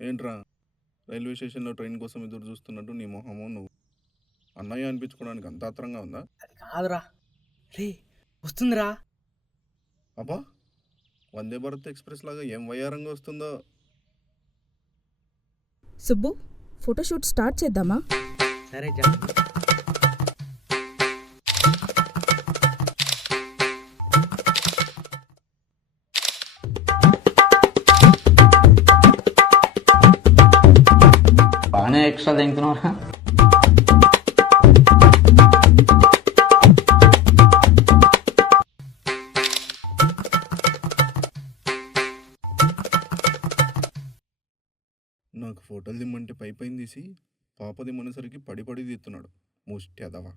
ఏంట్రా రైల్వే స్టేషన్లో ట్రైన్ కోసం ఎదురు చూస్తున్నట్టు నీ మొహము నువ్వు అన్నయ్య అనిపించుకోవడానికి అంత ఆత్రంగా ఉందా? అది కాదురా. రే, వస్తుందిరా. అబ్బా, వందే భారత్ ఎక్స్ప్రెస్ లాగా ఏం వయ్యారంగా వస్తుందో. సుబ్బు, ఫోటోషూట్ స్టార్ట్ చేద్దామా? సరే జా. బాగానే ఎక్స్ట్రా తింటున్నారా? నాకు ఫోటోలు దిమ్మంటే పై పైన తీసి పాప దిమ్మనేసరికి పడి పడి తీస్తున్నాడు ముష్టి అదవా.